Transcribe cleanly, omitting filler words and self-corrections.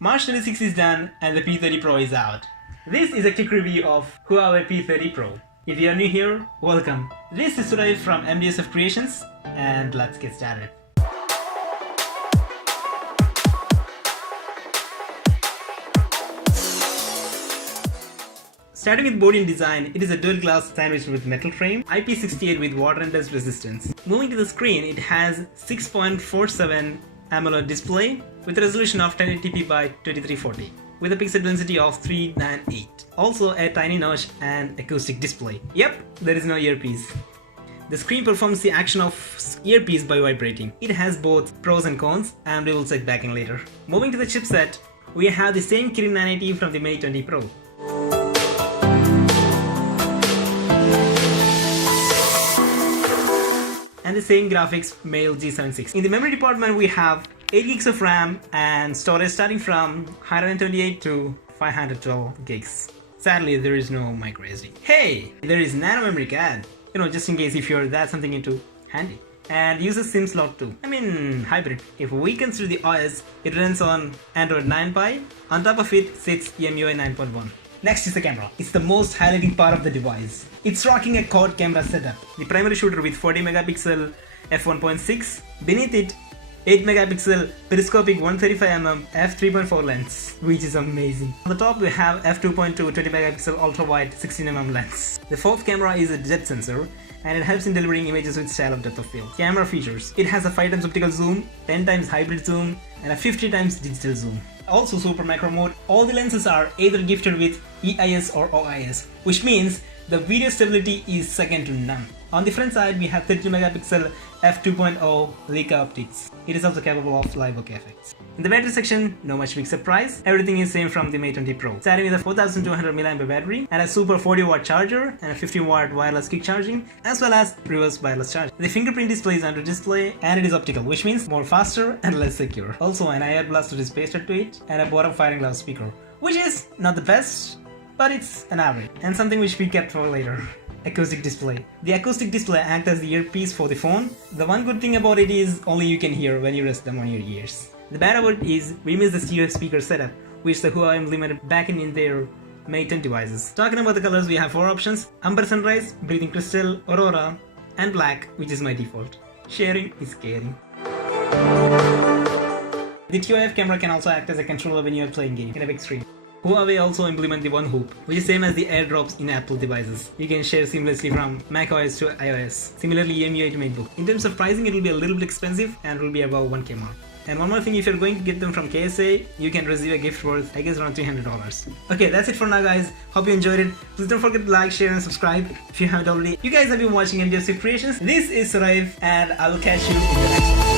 March 26 is done and the P30 Pro is out. This is a quick review of Huawei P30 Pro. If you are new here, welcome. This is Suraif from me.suraif Creations and let's get started. Starting with body and design, it is a dual glass sandwiched with metal frame, IP68 with water and dust resistance. Moving to the screen, it has 6.47 AMOLED display with a resolution of 1080p by 2340 with a pixel density of 398. Also a tiny notch and acoustic display. Yep, there is no earpiece. The screen performs the action of earpiece by vibrating. It has both pros and cons and we will check back in later. Moving to the chipset, we have the same Kirin 980 from the Mate 20 Pro. And the same graphics Mail G76. In the memory department we have 8 gigs of RAM and storage starting from 128 to 512 gigs. Sadly there is no micro SD. Hey! There is nano memory card. Just in case if you're that something into handy. And uses SIM slot too. Hybrid. If we consider the OS, it runs on Android 9 Pie. On top of it sits EMUI 9.1. Next is the camera. It's the most highlighting part of the device. It's rocking a quad camera setup. The primary shooter with 40 megapixel f1.6. Beneath it, 8 megapixel periscopic 135mm f3.4 lens, which is amazing. On the top we have f2.2 20 megapixel ultra wide 16mm lens. The fourth camera is a depth sensor and it helps in delivering images with style of depth of field. Camera features. It has a 5x optical zoom, 10x hybrid zoom and a 50x digital zoom. Also super macro mode. All the lenses are either gifted with EIS or OIS, which means the video stability is second to none. On the front side we have 32 megapixel f2.0 Leica optics. It is also capable of live bokeh effects. In the battery section, no much big surprise. Everything is same from the Mate 20 Pro. Starting with a 4200 mAh battery and a super 40-watt charger and a 50-watt wireless quick charging as well as reverse wireless charging. The fingerprint display is under display and it is optical, which means more faster and less secure. Also an IR blaster is pasted to it and a bottom firing loudspeaker, which is not the best, but it's an average and something which we kept for later. Acoustic display. The acoustic display acts as the earpiece for the phone. The one good thing about it is only you can hear when you rest them on your ears. The bad about it is we miss the stereo speaker setup which the Huawei implemented back in their Mate 10 devices. Talking about the colors, we have 4 options: Amber Sunrise, Breathing Crystal, Aurora and Black, which is my default. Sharing is caring. The TOF camera can also act as a controller when you are playing game in a big screen. Huawei also implement the One Hoop, which is same as the AirDrops in Apple devices. You can share seamlessly from macOS to iOS. Similarly, EMUI to MacBook. In terms of pricing, it will be a little bit expensive and will be above 1K mark. And one more thing, if you're going to get them from KSA, you can receive a gift worth, I guess, around $300. Okay, that's it for now, guys. Hope you enjoyed it. Please don't forget to like, share and subscribe if you haven't already. You guys have been watching me.suraif Creations. This is Suraif and I will catch you in the next one.